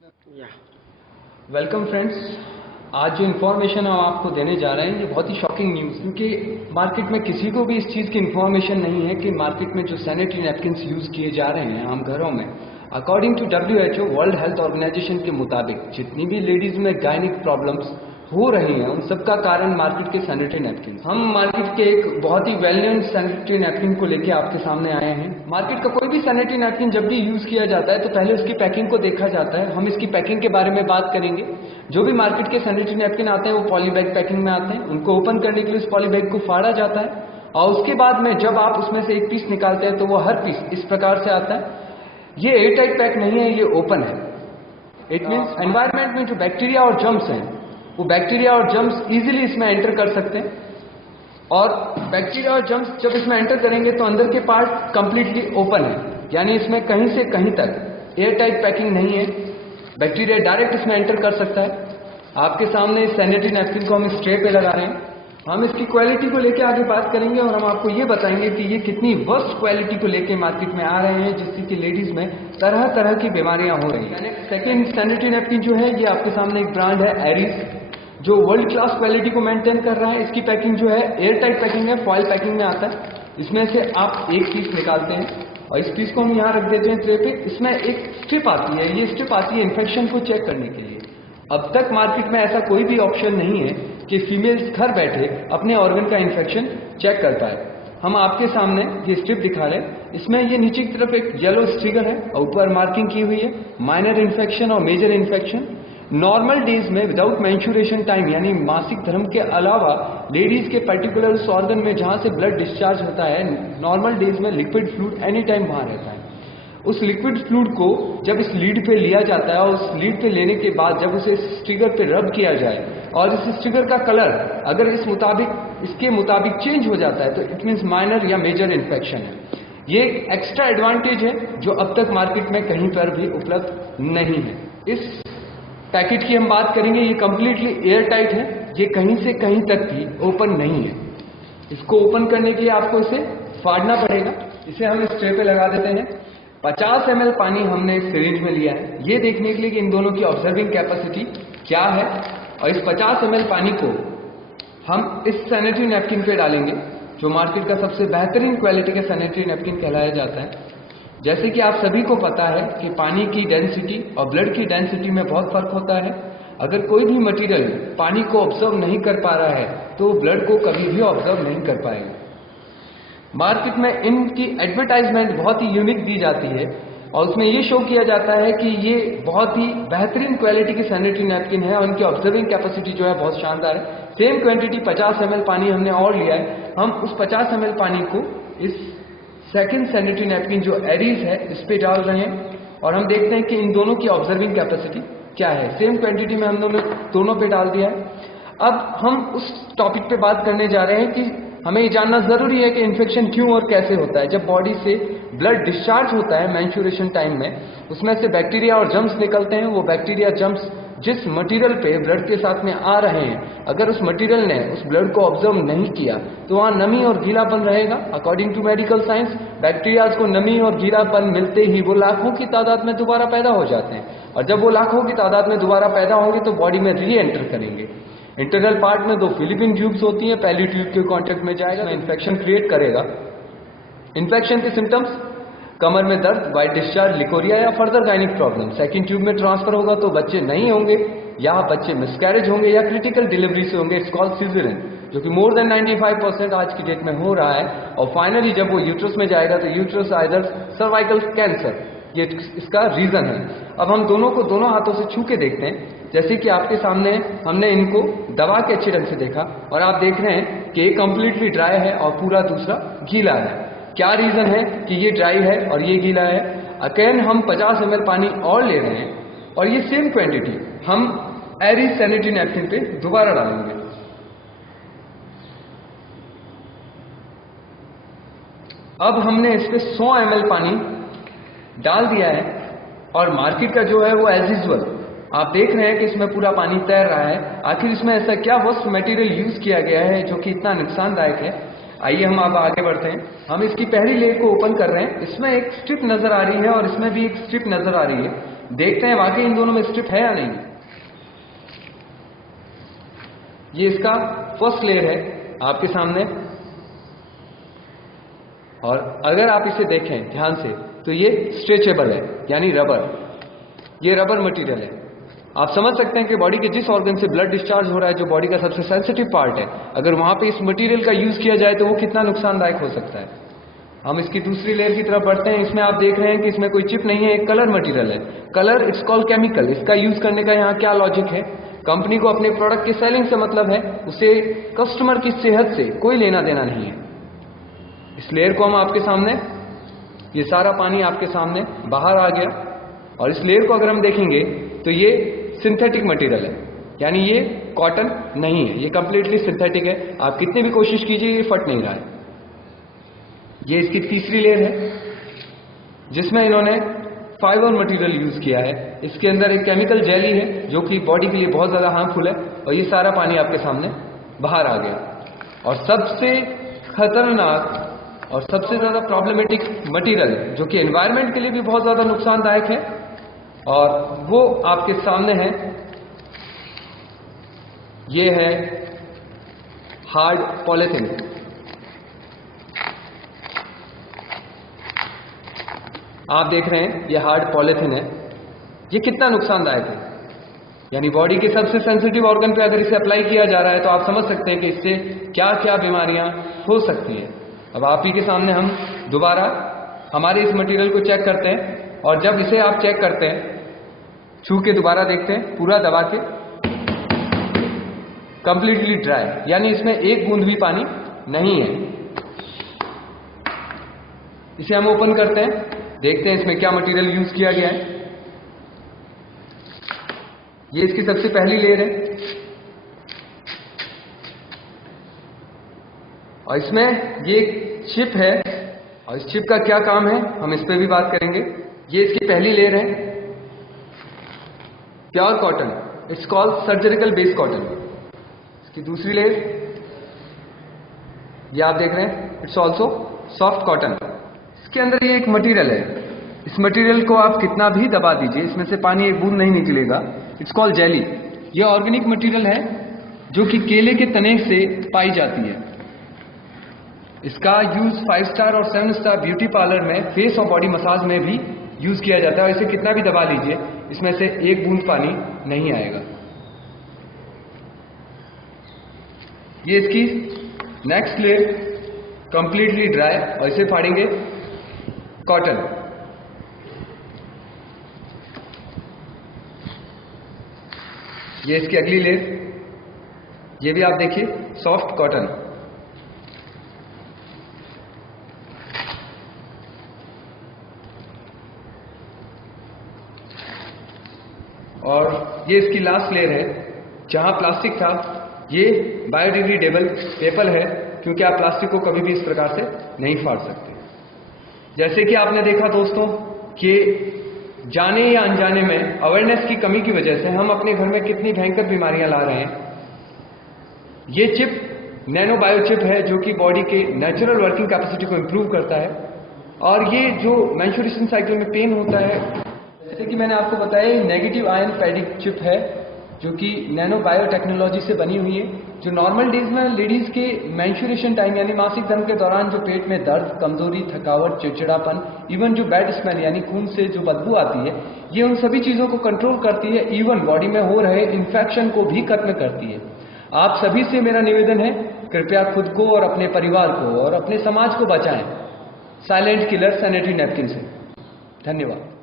Welcome friends. आज जो information हम आपको देने जा रहे हैं ये बहुत ही शॉकिंग न्यूज़, क्योंकि मार्केट में किसी को भी इस चीज़ की इन्फॉर्मेशन नहीं है कि मार्केट में जो सैनिटरी नैपकिन्स यूज़ किए जा रहे हैं आम घरों में, according to WHO world health organisation के मुताबिक जितनी भी लेडीज में गायनिक प्रॉब्लम्स हो रही हैं उन सबका कारण मार्केट के सैनिटरी नैपकिन। हम मार्केट के एक बहुत ही वेल नोन सैनिटरी नैपकिन को लेके आपके सामने आए हैं। मार्केट का कोई भी सैनिटरी नैपकिन जब भी यूज किया जाता है तो पहले उसकी पैकिंग को देखा जाता है। हम इसकी पैकिंग के बारे में बात करेंगे। जो भी मार्केट के सैनिटरी नैपकिन आते हैं वो पॉली बैग पैकिंग में आते हैं। उनको ओपन करने के लिए उस पॉली बैग को फाड़ा जाता है और उसके बाद में जब आप उसमें से एक पीस निकालते हैं तो वो हर पीस इस प्रकार से आता है। ये एयर टाइट पैक नहीं है, ये ओपन है। इट मीन्स एनवायरमेंट में जो बैक्टीरिया और जर्म्स हैं वो बैक्टीरिया और जर्म्स इजीली इसमें एंटर कर सकते हैं, और बैक्टीरिया और जर्म्स जब इसमें एंटर करेंगे तो अंदर के पार्ट कंप्लीटली ओपन है, यानी इसमें कहीं से कहीं तक एयर टाइट पैकिंग नहीं है। बैक्टीरिया डायरेक्ट इसमें एंटर कर सकता है। आपके सामने इस सैनिटरी नैपकिन को हम इस ट्रे पे लगा रहे हैं। हम इसकी क्वालिटी को लेकर आगे बात करेंगे और हम आपको ये बताएंगे कि ये कितनी वर्स्ट क्वालिटी को लेके मार्केट में आ रहे हैं, जिससे कि लेडीज में तरह तरह की बीमारियां हो रही हैं। सेकेंड सैनिटरी नैपकिन जो है ये आपके सामने एक ब्रांड है एरीज, जो वर्ल्ड क्लास क्वालिटी को मेंटेन कर रहा है। इसकी पैकिंग जो है एयर टाइट पैकिंग है, फॉइल पैकिंग में आता है। इसमें से आप एक पीस निकालते हैं और इस पीस को हम यहाँ रख देते हैं ट्रे पे। इसमें एक स्ट्रिप आती है, ये स्ट्रिप आती है इन्फेक्शन को चेक करने के लिए। अब तक मार्केट में ऐसा कोई भी ऑप्शन नहीं है कि फीमेल्स घर बैठे अपने ऑर्गन का इन्फेक्शन चेक कर पाए। हम आपके सामने ये स्ट्रिप दिखा रहे हैं। इसमें ये नीचे की तरफ एक येलो स्टिकर है और ऊपर मार्किंग की हुई है माइनर इन्फेक्शन और मेजर इन्फेक्शन। नॉर्मल डेज में विदाउट मेंस्ट्रुएशन टाइम यानी मासिक धर्म के अलावा लेडीज के पर्टिकुलर उस ऑर्गन में जहां से ब्लड डिस्चार्ज होता है, नॉर्मल डेज में लिक्विड फ्लूइड एनी टाइम वहां रहता है। उस लिक्विड फ्लूइड को जब इस लीड पे लिया जाता है और उस लीड पे लेने के बाद जब उसे स्टिकर पे रब किया जाए और इस स्टिकर का कलर अगर इसके मुताबिक चेंज हो जाता है तो इट मीन्स माइनर या मेजर इन्फेक्शन है। ये एक एक्स्ट्रा एडवांटेज है जो अब तक मार्केट में कहीं पर भी उपलब्ध नहीं है। इस पैकेट की हम बात करेंगे, ये कंप्लीटली एयर टाइट है, ये कहीं से कहीं तक भी ओपन नहीं है। इसको ओपन करने के लिए आपको इसे फाड़ना पड़ेगा। इसे हम इस ट्रे पे लगा देते हैं। 50 ml पानी हमने इस सिरिंज में लिया है, ये देखने के लिए कि इन दोनों की ऑब्जर्विंग कैपेसिटी क्या है। और इस 50 ml पानी को हम इस सैनिटरी नैपकिन पे डालेंगे, जो मार्केट का सबसे बेहतरीन क्वालिटी का सैनिटरी नैपकिन कहलाया जाता है। जैसे कि आप सभी को पता है कि पानी की डेंसिटी और ब्लड की डेंसिटी में बहुत फर्क होता है। अगर कोई भी मटेरियल पानी को ऑब्जर्व नहीं कर पा रहा है तो ब्लड को कभी भी ऑब्जर्व नहीं कर पाएगा। मार्केट में इनकी एडवर्टाइजमेंट बहुत ही यूनिक दी जाती है और उसमें ये शो किया जाता है कि ये बहुत ही बेहतरीन क्वालिटी की सैनिटरी नैपकिन है और इनकी ऑब्जर्विंग कैपेसिटी जो है बहुत शानदार है। सेम क्वांटिटी 50 ml पानी हमने और लिया है। हम उस 50 ml पानी को इस सेकेंड सैनिटरी नैपकिन जो एरीज है इस पे डाल रहे हैं और हम देखते हैं कि इन दोनों की ऑब्जर्विंग कैपेसिटी क्या है। सेम क्वांटिटी में हम दोनों पे डाल दिया है। अब हम उस टॉपिक पे बात करने जा रहे हैं कि हमें ये जानना जरूरी है कि इन्फेक्शन क्यों और कैसे होता है। जब बॉडी से ब्लड डिस्चार्ज होता है मेंस्ट्रुएशन टाइम में, उसमें से बैक्टीरिया और जर्म्स निकलते हैं। वो बैक्टीरिया जर्म्स जिस मटेरियल पे ब्लड के साथ में आ रहे हैं, अगर उस मटेरियल ने उस ब्लड को ऑब्जर्व नहीं किया तो वहां नमी और गीलापन रहेगा। According to medical science, bacterias को नमी और गीलापन मिलते ही वो लाखों की तादाद में दोबारा पैदा हो जाते हैं, और जब वो लाखों की तादाद में दोबारा पैदा होंगे तो बॉडी में री एंटर करेंगे। इंटरनल पार्ट में 2 फिलिपिन ट्यूब्स होती हैं, पहली ट्यूब के कांटेक्ट में जाएगा, इन्फेक्शन क्रिएट करेगा। इन्फेक्शन के सिम्टम्स कमर में दर्द, वाइट डिस्चार्ज, लिकोरिया या further gynaec problem. Second tube में ट्रांसफर होगा तो बच्चे नहीं होंगे या बच्चे मिसकैरेज होंगे या क्रिटिकल डिलीवरी से होंगे, इट्स कॉल्ड सिजेरियन, जो कि मोर देन 95% आज की डेट में हो रहा है। और फाइनली जब वो यूट्रस में जाएगा तो यूट्रस आइदर सर्वाइकल कैंसर, ये इसका रीजन है। अब हम दोनों को दोनों हाथों से छू के देखते हैं। जैसे कि आपके सामने हमने इनको दबा के अच्छे ढंग से देखा और आप देख रहे हैं कि ये कंप्लीटली ड्राई है और पूरा दूसरा गीला है। क्या रीजन है कि ये ड्राई है और ये गीला है? अगेन हम 50 ml पानी और ले रहे हैं और ये सेम क्वांटिटी हम एरीज सैनिटरी नैपकिन पे दोबारा डालेंगे। अब हमने इस पे 100 ml पानी डाल दिया है और मार्केट का जो है वो एज यूजुअल आप देख रहे हैं कि इसमें पूरा पानी तैर रहा है। आखिर इसमें ऐसा क्या वर्स्ट मटेरियल यूज किया गया है जो कि इतना नुकसानदायक है? आइए हम अब आगे बढ़ते हैं। हम इसकी पहली लेयर को ओपन कर रहे हैं। इसमें एक स्ट्रिप नजर आ रही है और इसमें भी एक स्ट्रिप नजर आ रही है। देखते हैं वाकई इन दोनों में स्ट्रिप है या नहीं। ये इसका फर्स्ट लेयर है आपके सामने, और अगर आप इसे देखें ध्यान से तो ये स्ट्रेचेबल है, यानी रबर। ये रबर मटेरियल है। आप समझ सकते हैं कि बॉडी के जिस ऑर्गन से ब्लड डिस्चार्ज हो रहा है, जो बॉडी का सबसे सेंसिटिव पार्ट है, अगर वहां पे इस मटेरियल का यूज किया जाए तो वो कितना नुकसानदायक हो सकता है। हम इसकी दूसरी लेयर की तरफ बढ़ते हैं। इसमें आप देख रहे हैं कि इसमें कोई चिप नहीं है, एक कलर मटेरियल है। Colour it's called chemical. इसका यूज करने का यहाँ क्या लॉजिक है? कंपनी को अपने प्रोडक्ट के सेलिंग से मतलब है, उसे कस्टमर की सेहत से कोई लेना देना नहीं है। इस लेयर को हम आपके सामने, ये सारा पानी आपके सामने बाहर आ गया, और इस लेयर को अगर हम देखेंगे तो ये सिंथेटिक मटेरियल है, यानी ये कॉटन नहीं है, ये कंप्लीटली सिंथेटिक है। आप कितनी भी कोशिश कीजिए ये फट नहीं रहा है। ये इसकी तीसरी लेयर है जिसमें इन्होंने फाइबर मटेरियल यूज किया है। इसके अंदर एक केमिकल जेली है जो कि बॉडी के लिए बहुत ज्यादा हार्मफुल है, और ये सारा पानी आपके सामने बाहर आ गया। और सबसे खतरनाक और सबसे ज्यादा प्रॉब्लमेटिक मटेरियल जो कि एनवायरनमेंट के लिए भी बहुत ज्यादा नुकसानदायक है, और वो आपके सामने है। ये है हार्ड पॉलीथिन। आप देख रहे हैं ये हार्ड पॉलीथिन है। ये कितना नुकसानदायक है, यानी बॉडी के सबसे सेंसिटिव ऑर्गन पे अगर इसे अप्लाई किया जा रहा है तो आप समझ सकते हैं कि इससे क्या क्या बीमारियां हो सकती है। अब आप ही के सामने हम दोबारा हमारे इस मटेरियल को चेक करते हैं, और जब इसे आप चेक करते हैं, छू के दोबारा देखते हैं, पूरा दबा के, कंप्लीटली ड्राई, यानी इसमें एक बूंद भी पानी नहीं है। इसे हम ओपन करते हैं, देखते हैं इसमें क्या मटेरियल यूज किया गया है। ये इसकी सबसे पहली लेयर है, और इसमें ये चिप है, और इस चिप का क्या काम है हम इस पर भी बात करेंगे। ये इसकी पहली लेयर है, pure cotton, it's called surgical base cotton. इसकी दूसरी लेयर, ये आप देख रहे हैं, इट्स ऑल्सो सॉफ्ट कॉटन। इसके अंदर ये एक मटेरियल है, इस मटेरियल को आप कितना भी दबा दीजिए, इसमें से पानी एक बूंद नहीं निकलेगा। It's called jelly. ये ऑर्गेनिक मटेरियल है जो कि केले के तने से पाई जाती है। इसका यूज 5 स्टार और 7 स्टार ब्यूटी पार्लर में फेस और बॉडी मसाज में भी यूज किया जाता है, और इसे कितना भी दबा लीजिए इसमें से एक बूंद पानी नहीं आएगा। ये इसकी नेक्स्ट लेयर कंप्लीटली ड्राई, और इसे फाड़ेंगे कॉटन। ये इसकी अगली लेयर, ये भी आप देखिए सॉफ्ट कॉटन। और ये इसकी लास्ट लेयर है, जहां प्लास्टिक था ये बायोडिग्रेडेबल पेपर है, क्योंकि आप प्लास्टिक को कभी भी इस प्रकार से नहीं फाड़ सकते। जैसे कि आपने देखा दोस्तों कि जाने या अनजाने में अवेयरनेस की कमी की वजह से हम अपने घर में कितनी भयंकर बीमारियां ला रहे हैं। ये चिप नैनो बायो चिप है जो कि बॉडी के नेचुरल वर्किंग कैपेसिटी को इंप्रूव करता है, और ये जो मेंस्ट्रुएशन साइकिल में पेन होता है, जैसे कि मैंने आपको बताया, नेगेटिव आयन पैडिक चिप है जो कि नैनो बायो टेक्नोलॉजी से बनी हुई है, जो नॉर्मल डेज में लेडीज के मेंस्ट्रुएशन टाइम यानी मासिक धर्म के दौरान जो पेट में दर्द, कमजोरी, थकावट, चिड़चिड़ापन, इवन जो बैड स्मेल यानी खून से जो बदबू आती है, ये उन सभी चीजों को कंट्रोल करती है, इवन बॉडी में हो रहे इन्फेक्शन को भी खत्म करती है। आप सभी से मेरा निवेदन है, कृपया खुद को और अपने परिवार को और अपने समाज को बचाएं साइलेंट किलर सैनिटरी नैपकिन से। धन्यवाद।